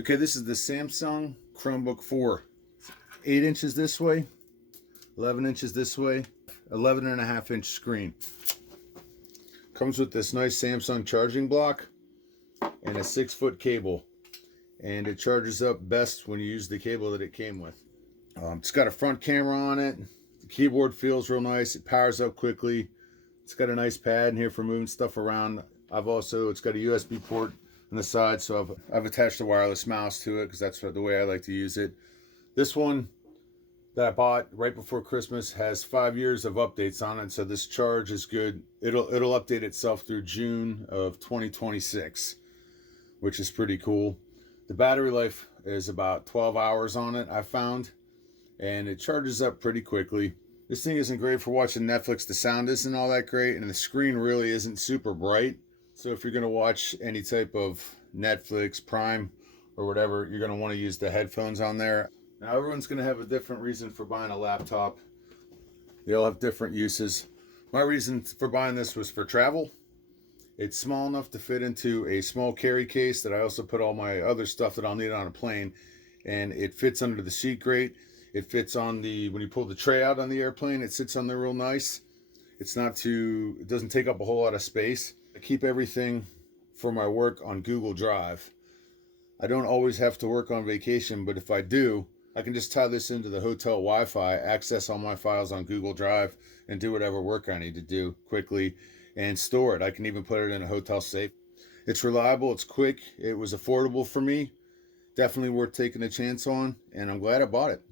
Okay, this is the Samsung Chromebook 4. 8 inches this way, 11 inches this way, 11.5-inch screen. Comes with this nice Samsung charging block and a 6-foot cable. And it charges up best when you use the cable that it came with. It's got a front camera on it. The keyboard feels real nice. It powers up quickly. It's got a nice pad in here for moving stuff around. It's got a USB port on the side, so I've attached a wireless mouse to it because that's the way I like to use it. This one that I bought right before Christmas has 5 years of updates on it, so this charge is good. It'll update itself through June of 2026, which is pretty cool. The battery life is about 12 hours on it, I found, and it charges up pretty quickly. This thing isn't great for watching Netflix. The sound isn't all that great, and the screen really isn't super bright. So if you're going to watch any type of Netflix, Prime, or whatever, you're going to want to use the headphones on there. Now, everyone's going to have a different reason for buying a laptop. They all have different uses. My reason for buying this was for travel. It's small enough to fit into a small carry case that I also put all my other stuff that I'll need on a plane. And it fits under the seat great. It fits on when you pull the tray out on the airplane, it sits on there real nice. It doesn't take up a whole lot of space. I keep everything for my work on Google Drive. I don't always have to work on vacation, but if I do, I can just tie this into the hotel Wi-Fi, access all my files on Google Drive, and do whatever work I need to do quickly and store it. I can even put it in a hotel safe. It's reliable, it's quick, it was affordable for me. Definitely worth taking a chance on, and I'm glad I bought it.